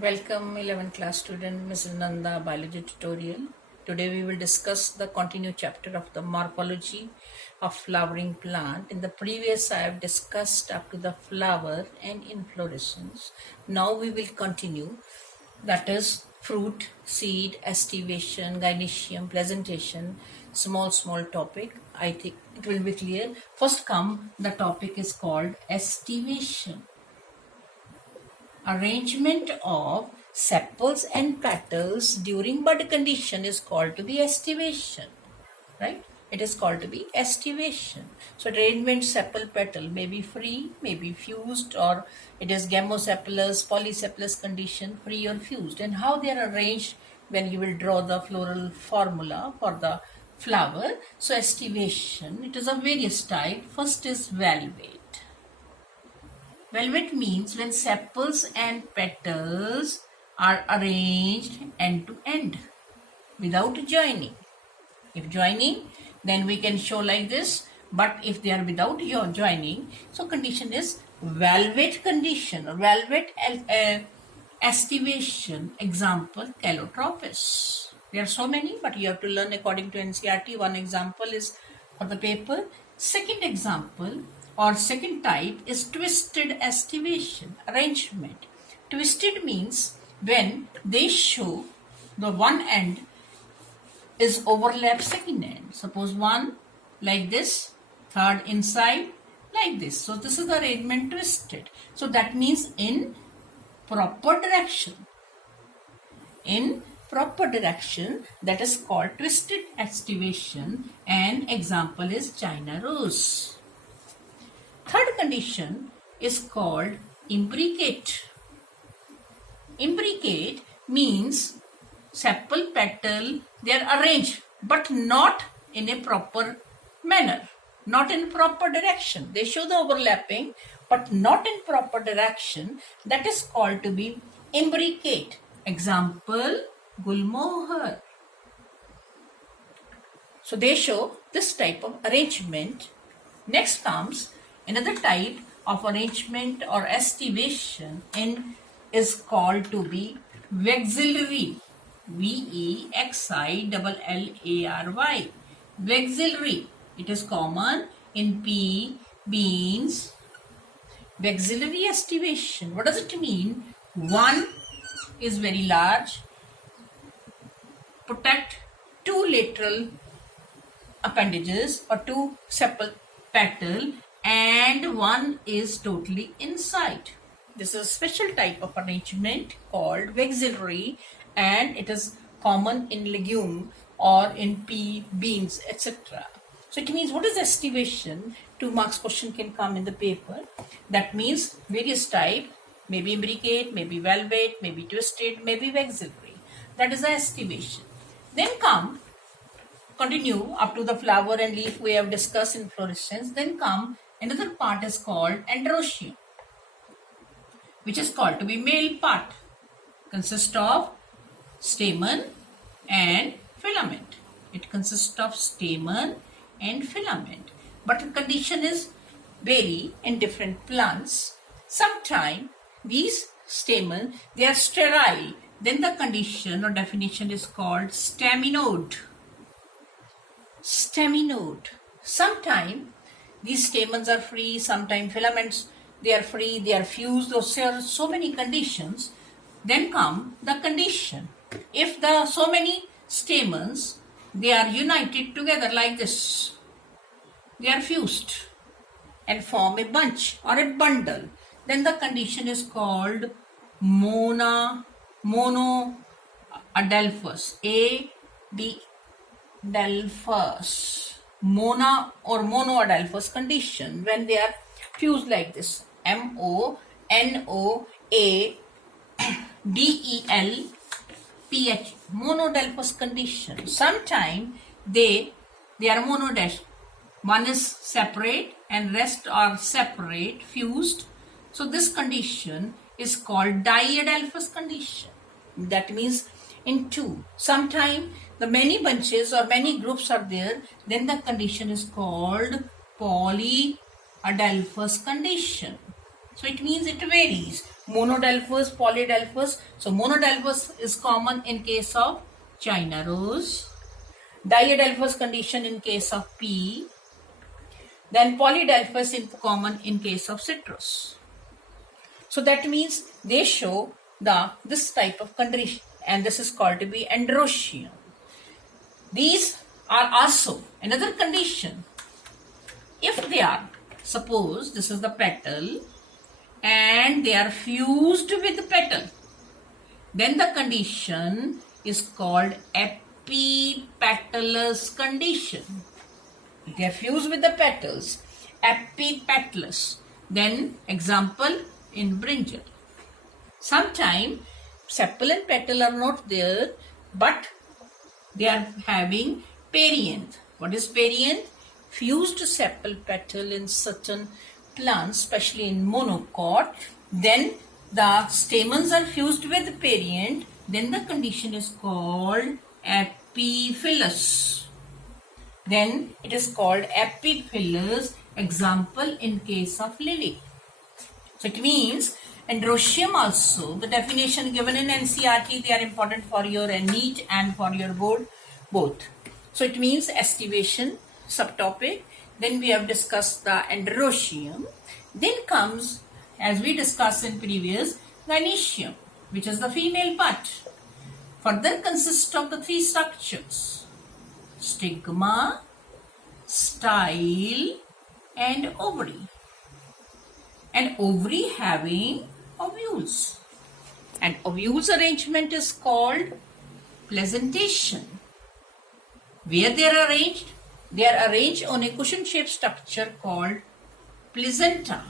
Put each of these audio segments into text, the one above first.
Welcome 11th class student Mrs. Nanda biology tutorial. Today we will discuss the continued chapter of the morphology of flowering plant. In the previous I have discussed up to the flower and inflorescence. Now we will continue, that is fruit, seed, aestivation, gynoecium, placentation, small topic. I think it will be clear. First come, the topic is called aestivation. Arrangement of sepals and petals during bud condition is called to be aestivation, right? It is called to be aestivation. So arrangement sepal petal may be free, may be fused, or it is gamosepalous, polysepalous condition, free or fused. And how they are arranged when you will draw the floral formula for the flower. So aestivation, it is of various type. First is valvate. Velvet means when sepals and petals are arranged end to end without joining. If joining, then we can show like this. But if they are without your joining, so condition is velvet condition or velvet aestivation. Example, calotropis. There are so many, but you have to learn according to NCERT. One example is for the paper. Second example, or second type is twisted aestivation arrangement. Twisted means when they show the one end is overlap second end. Suppose one like this, third inside like this. So this is the arrangement twisted. So that means in proper direction. In proper direction, that is called twisted aestivation, and example is China rose. Third condition is called imbricate. Imbricate means sepal petal, they are arranged but not in a proper manner, not in proper direction. They show the overlapping but not in proper direction. That is called to be imbricate. Example, gulmohar. So they show this type of arrangement. Next comes another type of arrangement or aestivation is called to be vexillary. Vexillary. Vexillary. It is common in pea, beans. Vexillary aestivation. What does it mean? One is very large, protect two lateral appendages or two sepal petal, and one is totally inside. This is a special type of arrangement called vexillary, and it is common in legume or in pea, beans, etc. So it means, what is aestivation? 2 marks question can come in the paper. That means various type, maybe imbricate, maybe velvet, maybe twisted, maybe vexillary. That is the aestivation. Then continue up to the flower and leaf we have discussed inflorescence. Then come another part is called androecium, which is called to be male part. Consists of stamen and filament. It consists of stamen and filament. But the condition is vary in different plants. Sometimes these stamen, they are sterile. Then the condition or definition is called staminode. Staminode. Sometimes these stamens are free, sometimes filaments, they are free, they are fused. Those are so many conditions. Then come the condition. If the so many stamens, they are united together like this, they are fused and form a bunch or a bundle, then the condition is called monoadelphous. Adelphous. Mono or monoadelphous condition, when they are fused like this, MONOADELPH, monoadelphous condition. Sometimes they are monodash. One is separate and rest are separate, fused. So this condition is called diadelphous condition. That means in two. Sometimes the many bunches or many groups are there, then the condition is called polyadelphous condition. So it means it varies. Monodelphous, polydelphous. So monodelphous is common in case of China rose. Diadelphous condition in case of pea. Then polydelphous is common in case of citrus. So that means they show this type of condition, and this is called to be androecium. These are also another condition. If they are, suppose this is the petal and they are fused with the petal, then the condition is called epipetalous condition. If they are fused with the petals, epipetalous. Then example in brinjal. Sometimes sepal and petal are not there, but they are having perianth. What is perianth? Fused sepal petal in certain plants, especially in monocot. Then the stamens are fused with perianth. Then the condition is called epiphyllous. Then it is called epiphyllous. Example in case of lily. So it means androecium also, the definition given in NCERT, they are important for your NEET and for your board both. So it means aestivation subtopic. Then we have discussed the androecium. Then comes, as we discussed in previous, gynoecium, which is the female part. Further consists of the three structures: stigma, style, and ovary. And ovary having ovules. And ovules arrangement is called placentation. Where they are arranged? They are arranged on a cushion-shaped structure called placenta.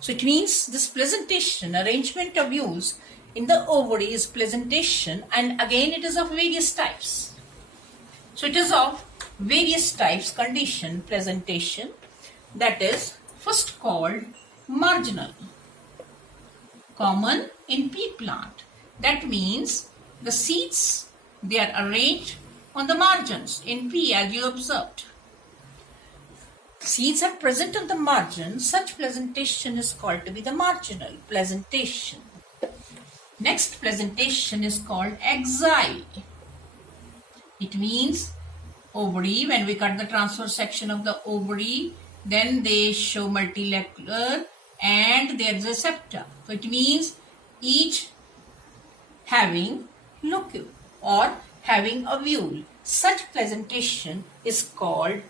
So it means this placentation, arrangement of ovules in the ovary is placentation, and again it is of various types. So it is of various types condition, placentation, that is first called marginal, common in pea plant. That means the seeds, they are arranged on the margins in pea, as you observed. Seeds are present on the margins. Such placentation is called to be the marginal placentation. Next placentation is called axile. It means ovary. When we cut the transverse section of the ovary, then they show multilocular and there is a septa. So it means each having locule or having a ovule. Such placentation is called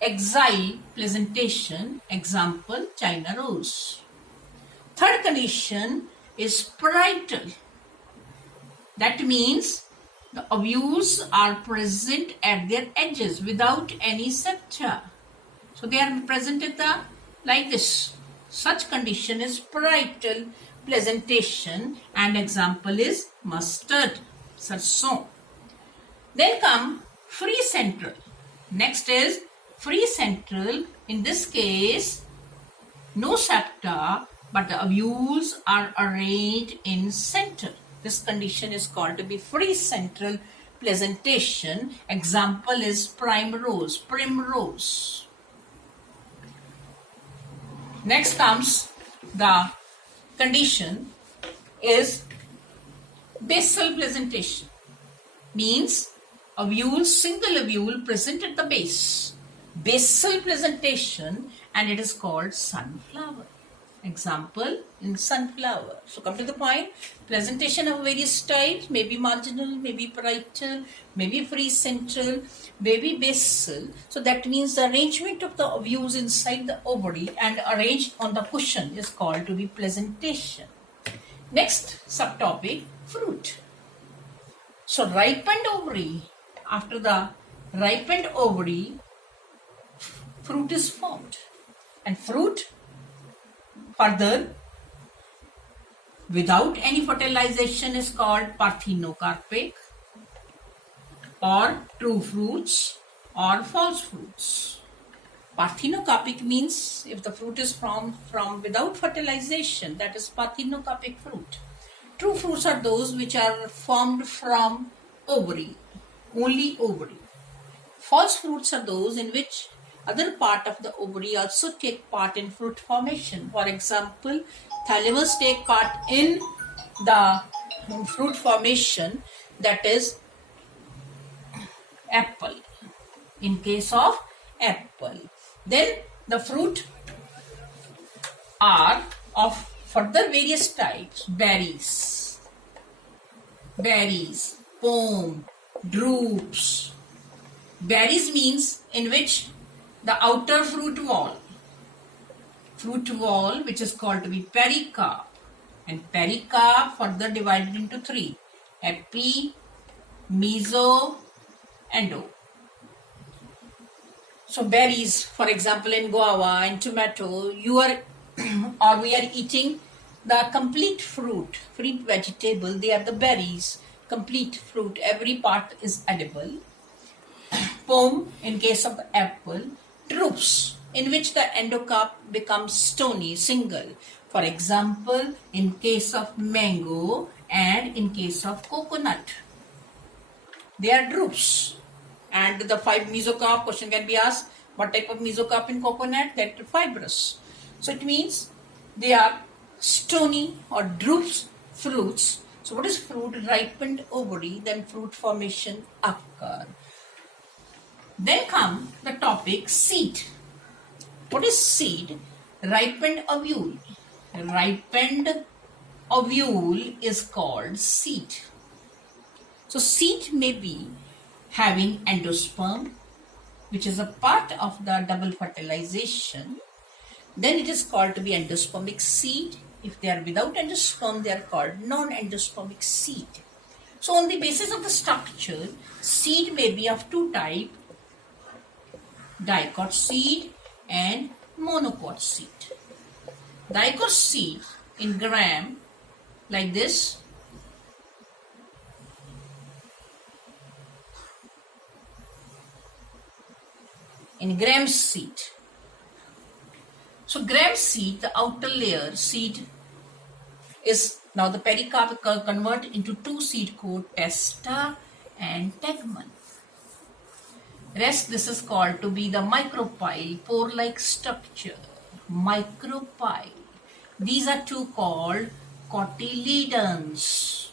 axile placentation. Example, China rose. Third condition is parietal. That means the ovules are present at their edges without any septa. So they are presented like this. Such condition is parietal placentation, and example is mustard, sarson. Then come free central. Next is free central. In this case, no septa, but the ovules are arranged in center. This condition is called to be free central placentation. Example is primrose, primrose. Next comes the condition is basal placentation. Means ovule, single ovule present at the base. Basal placentation, and it is called sunflower. Example in sunflower. So come to the point. Placentation of various types, maybe marginal, maybe parietal, maybe free central, maybe basal. So that means the arrangement of the ovules inside the ovary and arranged on the cushion is called to be placentation. Next subtopic, fruit. So ripened ovary. After the ripened ovary, fruit is formed. And fruit further without any fertilization is called parthenocarpic, or true fruits or false fruits. Parthenocarpic means if the fruit is from without fertilization, that is parthenocarpic fruit. True fruits are those which are formed from ovary, only ovary. False fruits are those in which other part of the ovary also take part in fruit formation. For example, Thalamus take part in the fruit formation, that is apple. In case of apple, then the fruit are of further various types: berries, pome, drupes. Berries means in which the outer fruit wall, which is called to be pericarp, and pericarp further divided into three: epi, meso, endo. So berries, for example, in guava and tomato, you are or we are eating the complete fruit vegetable. They are the berries, complete fruit. Every part is edible. Pome, in case of the apple. Drupes, in which the endocarp becomes stony, single. For example, in case of mango and in case of coconut, they are drupes. And the 5 mesocarp, question can be asked, what type of mesocarp in coconut? That is fibrous. So it means they are stony or drupes fruits. So what is fruit? Ripened ovary, then fruit formation occur. Then come the topic seed. What is seed? Ripened ovule. Ripened ovule is called seed. So seed may be having endosperm, which is a part of the double fertilization. Then it is called to be endospermic seed. If they are without endosperm, they are called non-endospermic seed. So on the basis of the structure, seed may be of two types: dicot seed and monocot seed. Dicot seed in gram, like this. In gram seed. So gram seed, the outer layer seed is now the pericarp convert into two seed coat, testa and tegmen. Rest, this is called to be the micropyle, pore-like structure. Micropyle. These are two called cotyledons.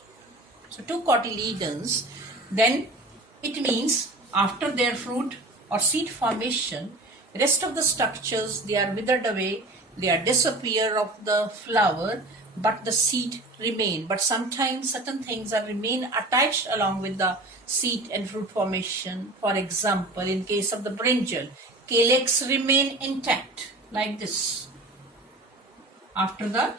So two cotyledons. Then it means after their fruit or seed formation, rest of the structures, they are withered away, they are disappear of the flower, but the seed remain. But sometimes certain things are remain attached along with the seed and fruit formation. For example, in case of the brinjal, calyx remain intact like this. After the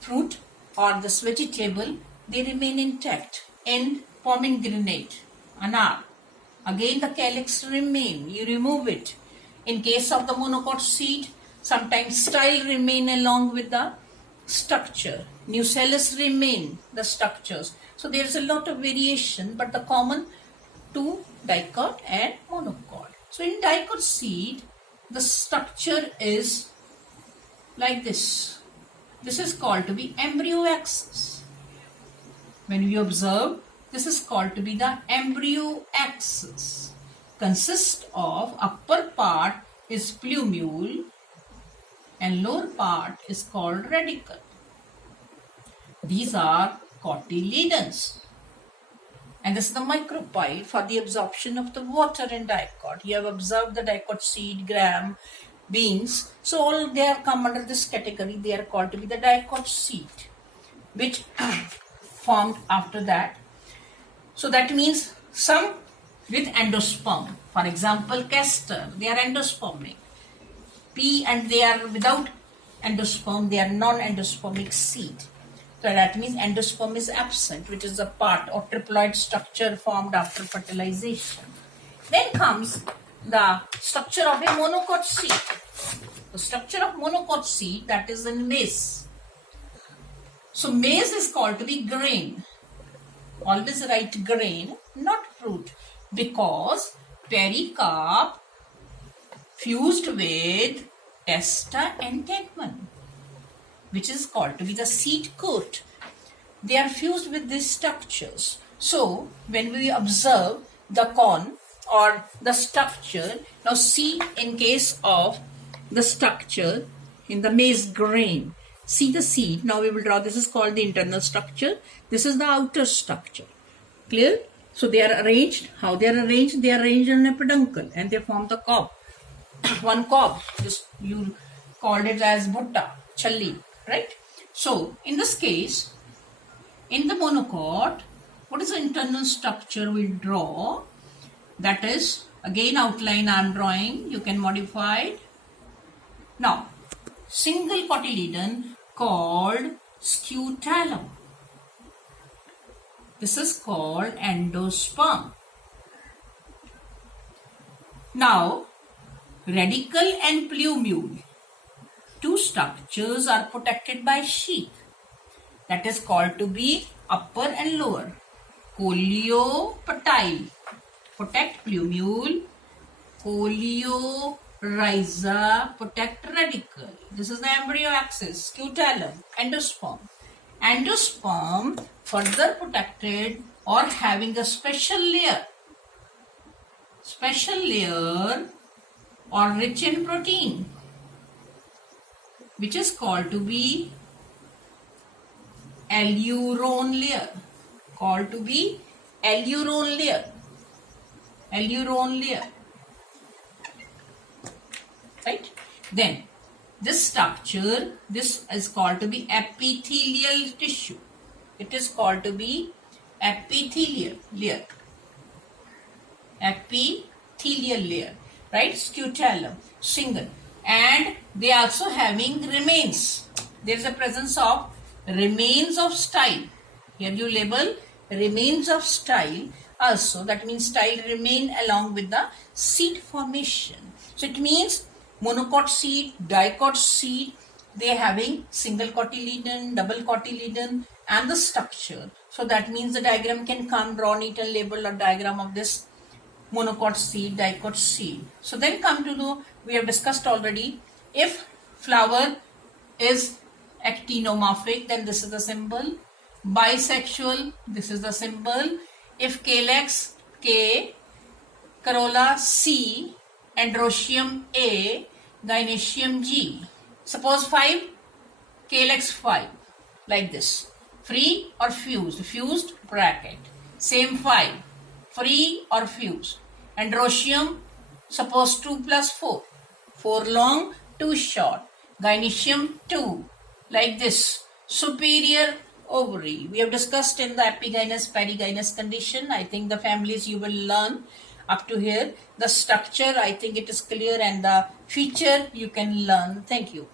fruit or this vegetable, they remain intact. In pomegranate, anar, again the calyx remain, you remove it. In case of the monocot seed, sometimes style remain along with the structure. Nucellus remain the structures. So there is a lot of variation, but the common to dicot and monocot. So in dicot seed, the structure is like this. This is called to be embryo axis. When you observe, this is called to be the embryo axis. Consists of upper part is plumule and lower part is called radicle. These are cotyledons. And this is the micropyle for the absorption of the water in dicot. You have observed the dicot seed, gram, beans. So all they are come under this category. They are called to be the dicot seed, which formed after that. So that means some with endosperm. For example, castor, they are endospermic. Pea, and they are without endosperm, they are non-endospermic seed. So that means endosperm is absent, which is a part or triploid structure formed after fertilization. Then comes the structure of a monocot seed. The structure of monocot seed, that is in maize. So maize is called to be grain. Always write grain, not fruit, because pericarp fused with testa and tegmen, which is called to be the seed coat. They are fused with these structures. So when we observe the corn or the structure, now see in case of the structure in the maize grain, See the seed. Now we will draw. This is called the internal structure. This is the outer structure. Clear? So they are arranged. How they are arranged? They are arranged in a peduncle and they form the cob. One cob. Just you called it as bhutta, challi, right? So in this case, in the monocot, what is the internal structure we'll draw? That is, again outline I am drawing. You can modify it. Now, single cotyledon called scutellum. This is called endosperm. Now, radicle and plumule, two structures are protected by sheath. That is called to be upper and lower. Coleopatile, protect plumule. Coleorhiza, protect radicle. This is the embryo axis, scutellum, endosperm. Endosperm further protected or having a special layer or rich in protein, which is called to be alurone layer. Right? Then this structure, this is called to be epithelial tissue. It is called to be epithelial layer. Right? Scutellum, single. And they also having remains. There is a presence of remains of style. Here you label remains of style also. That means style remain along with the seed formation. So it means monocot seed, dicot seed, they having single cotyledon, double cotyledon and the structure. So that means the diagram can come, draw neat and label a diagram of this monocot seed, dicot seed. So then come to the, we have discussed already, if flower is actinomorphic, then this is the symbol. Bisexual, this is the symbol. If calyx K, corolla C, androecium A, gynoecium G. Suppose 5, calyx 5, like this. Free or fused? Fused bracket. Same 5, free or fused. Androecium, suppose 2 plus 4. 4 long, 2 short. Gynoecium 2, like this. Superior ovary. We have discussed in the epigynous, perigynous condition. I think the families you will learn up to here. The structure, I think it is clear, and the feature you can learn. Thank you.